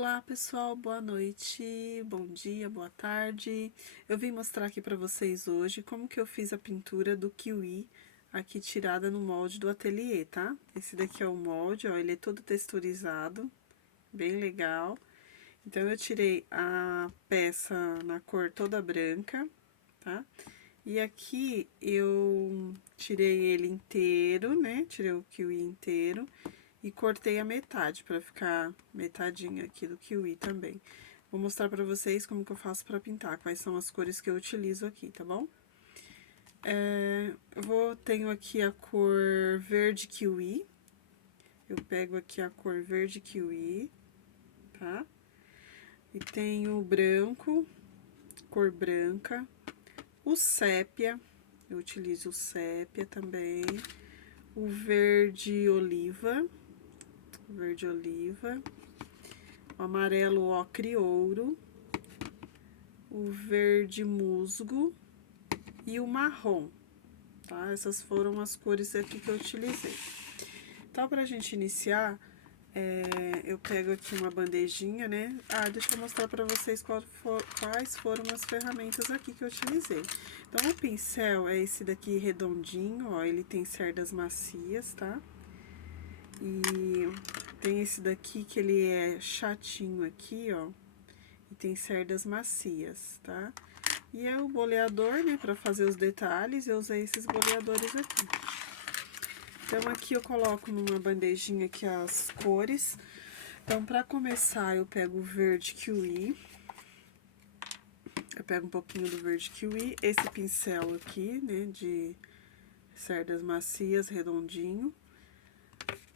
Olá pessoal, boa noite, bom dia, boa tarde. Eu vim mostrar aqui para vocês hoje como que eu fiz a pintura do kiwi aqui tirada no molde do ateliê, tá? Esse daqui é o molde, ó, ele é todo texturizado, bem legal. Então eu tirei a peça na cor toda branca, tá? E aqui eu tirei ele inteiro, né? Tirei o kiwi inteiro. E cortei a metade, para ficar metadinha aqui do kiwi também. Vou mostrar para vocês como que eu faço para pintar, quais são as cores que eu utilizo aqui, tá bom? Tenho aqui a cor verde kiwi. Eu pego aqui a cor verde kiwi, tá? E tenho o branco, cor branca. O sépia, eu utilizo o sépia também. O verde oliva, o amarelo ocre ouro, o verde musgo e o marrom, tá? Essas foram as cores aqui que eu utilizei. Então, pra gente iniciar, eu pego aqui uma bandejinha, né? Deixa eu mostrar pra vocês quais foram as ferramentas aqui que eu utilizei. Então, o pincel é esse daqui redondinho, ó, ele tem cerdas macias, tá? E tem esse daqui que ele é chatinho aqui, ó, e tem cerdas macias, tá? E é o boleador, né, pra fazer os detalhes, eu usei esses boleadores aqui. Então, aqui eu coloco numa bandejinha aqui as cores. Então, pra começar, eu pego o verde kiwi. Eu pego um pouquinho do verde kiwi, esse pincel aqui, né, de cerdas macias, redondinho.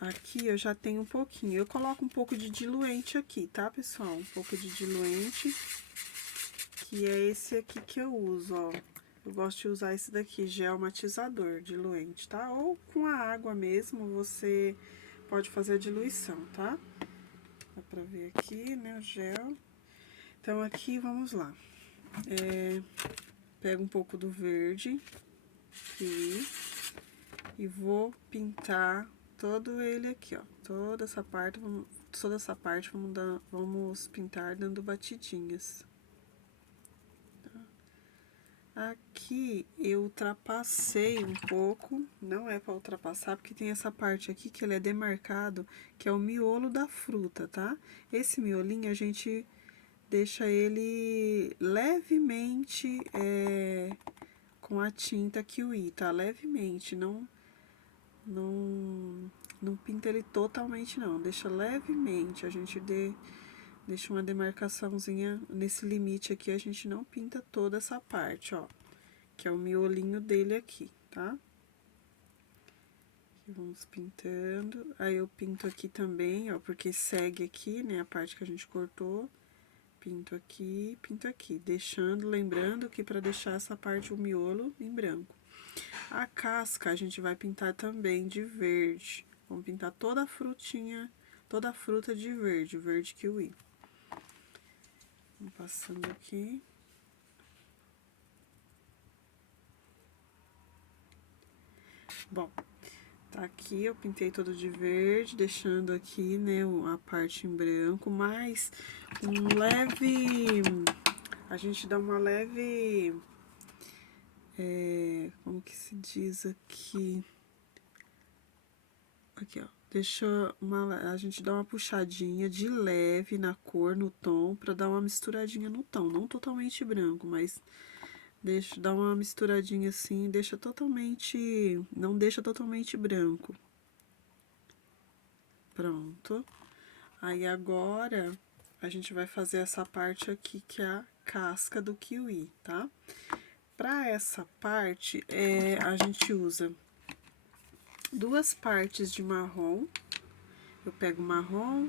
Aqui eu já tenho um pouquinho, eu coloco um pouco de diluente aqui, tá, pessoal? Um pouco de diluente, que é esse aqui que eu uso, ó. Eu gosto de usar esse daqui, gel matizador, diluente, tá? Ou com a água mesmo, você pode fazer a diluição, tá? Dá pra ver aqui, né, o gel. Então, aqui, vamos lá. Pego um pouco do verde aqui e vou pintar todo ele aqui, ó. Toda essa parte, vamos pintar dando batidinhas. Aqui eu ultrapassei um pouco, não é para ultrapassar, porque tem essa parte aqui que ele é demarcado, que é o miolo da fruta, tá? Esse miolinho a gente deixa ele levemente com a tinta kiwi, tá? Levemente, não pinta ele totalmente não, deixa levemente, a gente deixa uma demarcaçãozinha nesse limite aqui, a gente não pinta toda essa parte, ó, que é o miolinho dele aqui, tá? Aqui vamos pintando, aí eu pinto aqui também, ó, porque segue aqui, né, a parte que a gente cortou, pinto aqui, lembrando que para deixar essa parte, o miolo, em branco. A casca a gente vai pintar também de verde, vamos pintar toda a frutinha, toda a fruta de verde, verde kiwi. Vou passando aqui. Bom, tá aqui, eu pintei todo de verde, deixando aqui, né, a parte em branco, mas um leve... A gente dá uma leve... como que se diz aqui? Aqui, ó. A gente dá uma puxadinha de leve na cor, no tom, pra dar uma misturadinha no tom. Não totalmente branco, mas dá uma misturadinha assim, não deixa totalmente branco. Pronto. Aí agora, a gente vai fazer essa parte aqui, que é a casca do kiwi, tá? Pra essa parte, a gente usa 2 partes de marrom. Eu pego marrom,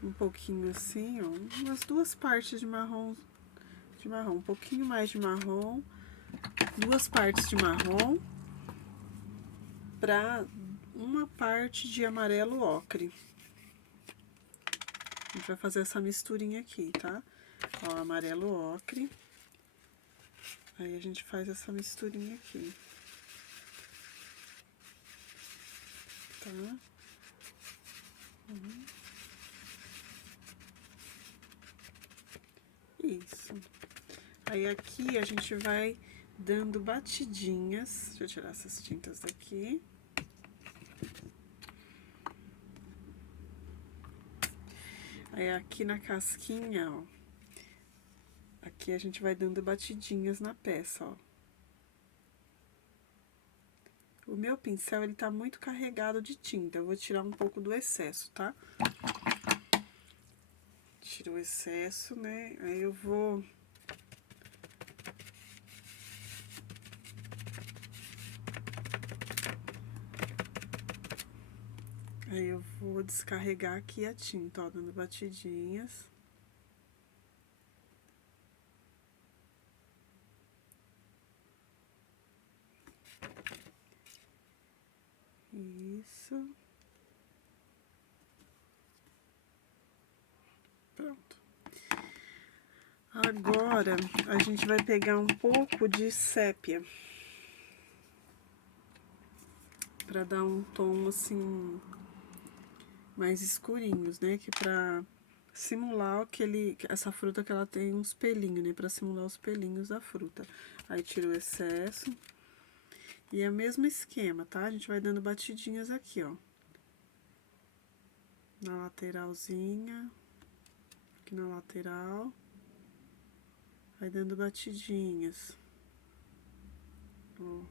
um pouquinho assim, ó, umas 2 partes de marrom, um pouquinho mais de marrom, 2 partes de marrom, pra uma parte de amarelo ocre. A gente vai fazer essa misturinha aqui, tá? Ó, amarelo ocre. Aí a gente faz essa misturinha aqui. Tá? Isso. Aí aqui a gente vai dando batidinhas. Deixa eu tirar essas tintas daqui. Aí aqui na casquinha, ó. Aqui a gente vai dando batidinhas na peça, ó. O meu pincel, ele tá muito carregado de tinta. Eu vou tirar um pouco do excesso, tá? Tiro o excesso, né? Aí eu vou... Aí eu vou descarregar aqui a tinta, ó, dando batidinhas. Isso. Pronto. Agora, a gente vai pegar um pouco de sépia. Pra dar um tom, assim, mais escurinhos, né? Que pra simular essa fruta que ela tem uns pelinhos, né? Pra simular os pelinhos da fruta. Aí tira o excesso. E é o mesmo esquema, tá? A gente vai dando batidinhas aqui, ó. Na lateralzinha. Aqui na lateral. Vai dando batidinhas. Ó.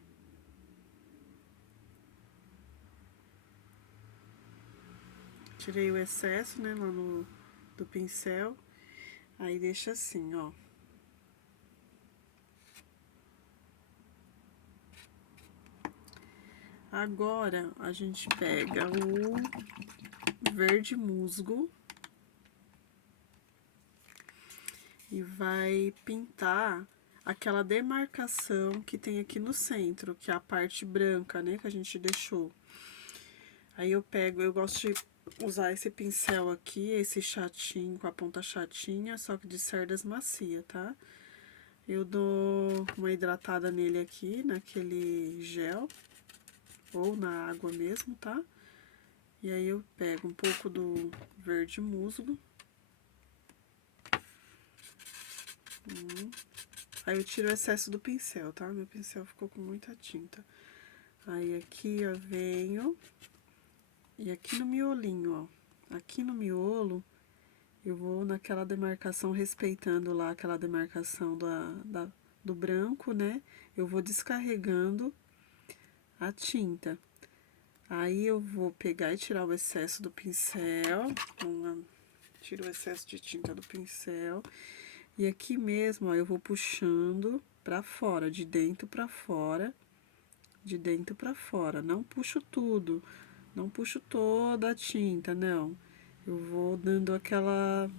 Tirei o excesso, né, lá do pincel. Aí deixa assim, ó. Agora, a gente pega o verde musgo e vai pintar aquela demarcação que tem aqui no centro, que é a parte branca, né, que a gente deixou. Aí eu gosto de usar esse pincel aqui, esse chatinho, com a ponta chatinha, só que de cerdas macia, tá? Eu dou uma hidratada nele aqui, naquele gel, ou na água mesmo, tá? E aí eu pego um pouco do verde musgo. Aí eu tiro o excesso do pincel, tá? Meu pincel ficou com muita tinta. Aí aqui eu venho... E aqui no miolinho, ó. Aqui no miolo, eu vou naquela demarcação, respeitando lá aquela demarcação do branco, né? Eu vou descarregando a tinta. Aí eu vou pegar e tirar o excesso do pincel. Tiro o excesso de tinta do pincel. E aqui mesmo, ó, eu vou puxando pra fora, de dentro pra fora. De dentro pra fora. Não puxo tudo. Não puxo toda a tinta, não. Eu vou dando aquela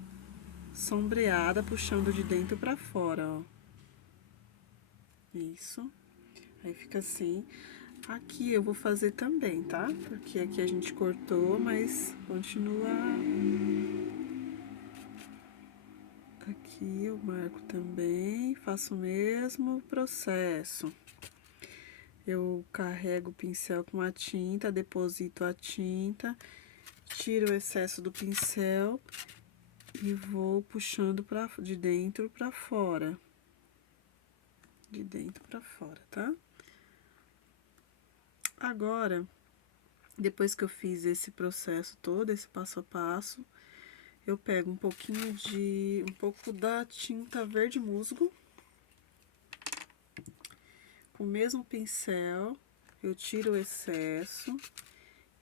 sombreada, puxando de dentro pra fora, ó. Isso. Aí fica assim. Aqui eu vou fazer também, tá? Porque aqui a gente cortou, mas continua... Aqui eu marco também, faço o mesmo processo. Eu carrego o pincel com a tinta, deposito a tinta, tiro o excesso do pincel e vou puxando de dentro pra fora. De dentro pra fora, tá? Agora, depois que eu fiz esse processo todo, esse passo a passo, eu pego um pouco da tinta verde musgo. Com o mesmo pincel, eu tiro o excesso.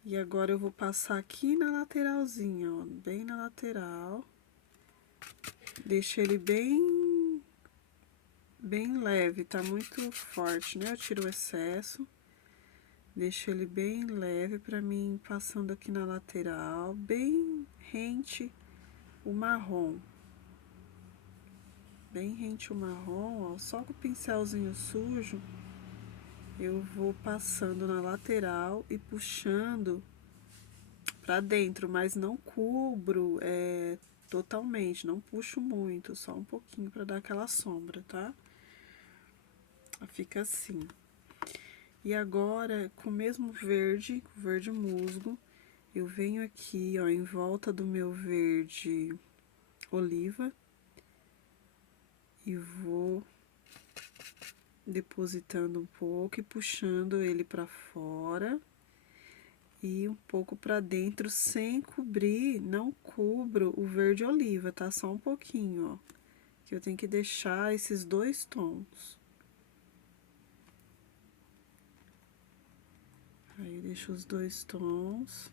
E agora eu vou passar aqui na lateralzinha, ó, bem na lateral. Deixo ele bem leve, tá muito forte, né? Eu tiro o excesso. Deixo ele bem leve pra mim, passando aqui na lateral, bem rente o marrom. Bem rente o marrom, ó, só com o pincelzinho sujo, eu vou passando na lateral e puxando pra dentro, mas não cubro totalmente, não puxo muito, só um pouquinho pra dar aquela sombra, tá? Fica assim. E agora, com o mesmo verde, verde musgo, eu venho aqui, ó, em volta do meu verde oliva E vou depositando um pouco e puxando ele pra fora. E um pouco pra dentro, sem cobrir, não cubro o verde oliva, tá? Só um pouquinho, ó. Que eu tenho que deixar esses 2 tons. Aí, deixo os 2 tons.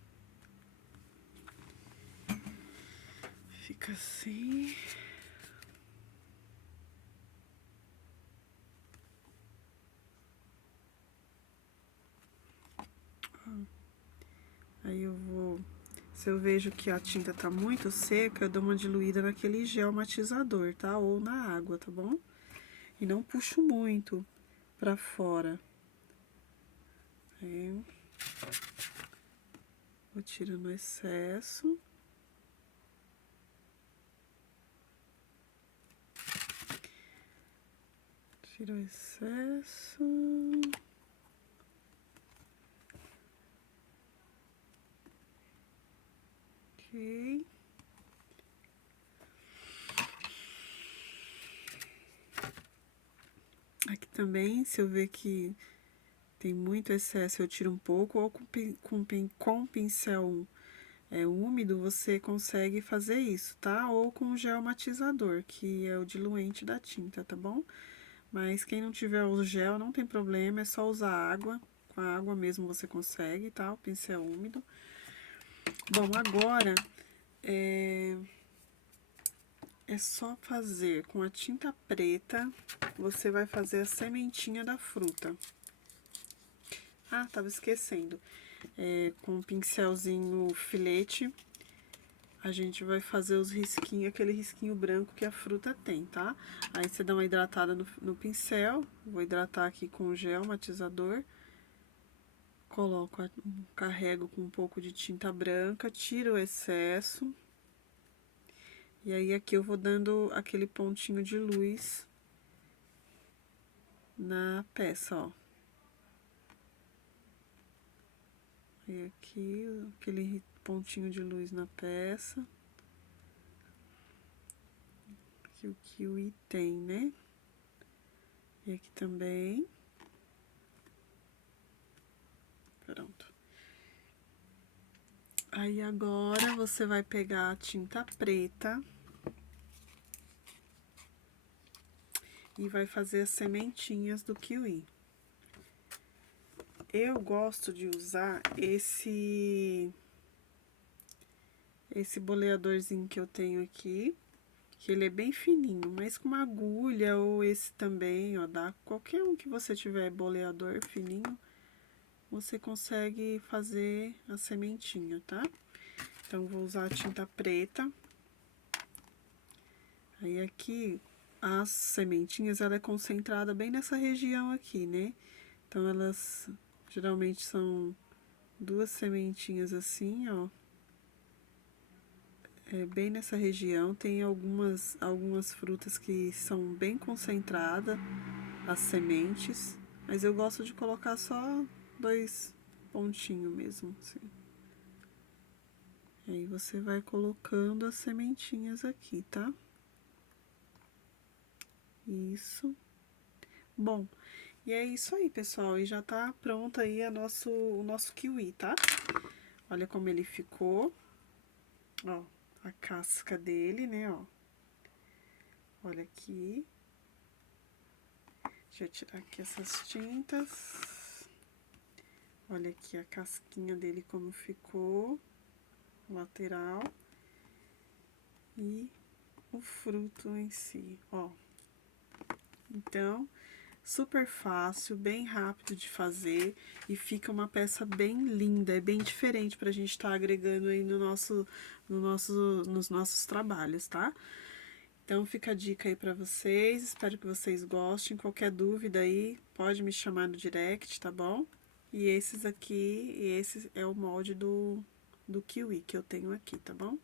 Fica assim. Aí eu vou... Se eu vejo que a tinta tá muito seca, eu dou uma diluída naquele gel matizador, tá? Ou na água, tá bom? E não puxo muito pra fora. Aí, vou tirando o excesso. Tira o excesso. Ok. Aqui também, se eu ver que tem muito excesso, eu tiro um pouco, ou com pincel úmido, você consegue fazer isso, tá? Ou com gel matizador, que é o diluente da tinta, tá bom? Mas quem não tiver o gel, não tem problema, é só usar água. Com a água mesmo você consegue, tá? O pincel úmido. Bom, agora é só fazer com a tinta preta, você vai fazer a sementinha da fruta. Ah, tava esquecendo. Com um pincelzinho filete, a gente vai fazer os risquinhos, aquele risquinho branco que a fruta tem, tá? Aí você dá uma hidratada no pincel, vou hidratar aqui com o gel matizador. Coloco, carrego com um pouco de tinta branca, tiro o excesso. E aí aqui eu vou dando aquele pontinho de luz na peça, ó. E aqui, aquele pontinho de luz na peça. Que o kiwi tem, né? E aqui também. Pronto. Aí agora você vai pegar a tinta preta e vai fazer as sementinhas do kiwi. Eu gosto de usar esse boleadorzinho que eu tenho aqui, que ele é bem fininho, mas com uma agulha ou esse também, ó, dá qualquer um que você tiver boleador fininho, você consegue fazer a sementinha, tá? Então, vou usar a tinta preta. Aí, aqui, as sementinhas, ela é concentrada bem nessa região aqui, né? Então, elas geralmente são 2 sementinhas assim, ó. Bem nessa região. Tem algumas frutas que são bem concentradas, as sementes. Mas eu gosto de colocar só 2 pontinhos mesmo, assim. Aí você vai colocando as sementinhas aqui, tá? Isso. Bom, e é isso aí, pessoal. E já tá pronto aí o nosso kiwi, tá? Olha como ele ficou. Ó, a casca dele, né, ó. Olha aqui. Deixa eu tirar aqui essas tintas. Olha aqui a casquinha dele como ficou. Lateral. E o fruto em si, ó. Então, super fácil, bem rápido de fazer e fica uma peça bem linda, é bem diferente pra gente estar agregando aí nos nossos trabalhos, tá? Então, fica a dica aí pra vocês, espero que vocês gostem. Qualquer dúvida aí, pode me chamar no direct, tá bom? E esse é o molde do kiwi que eu tenho aqui, tá bom?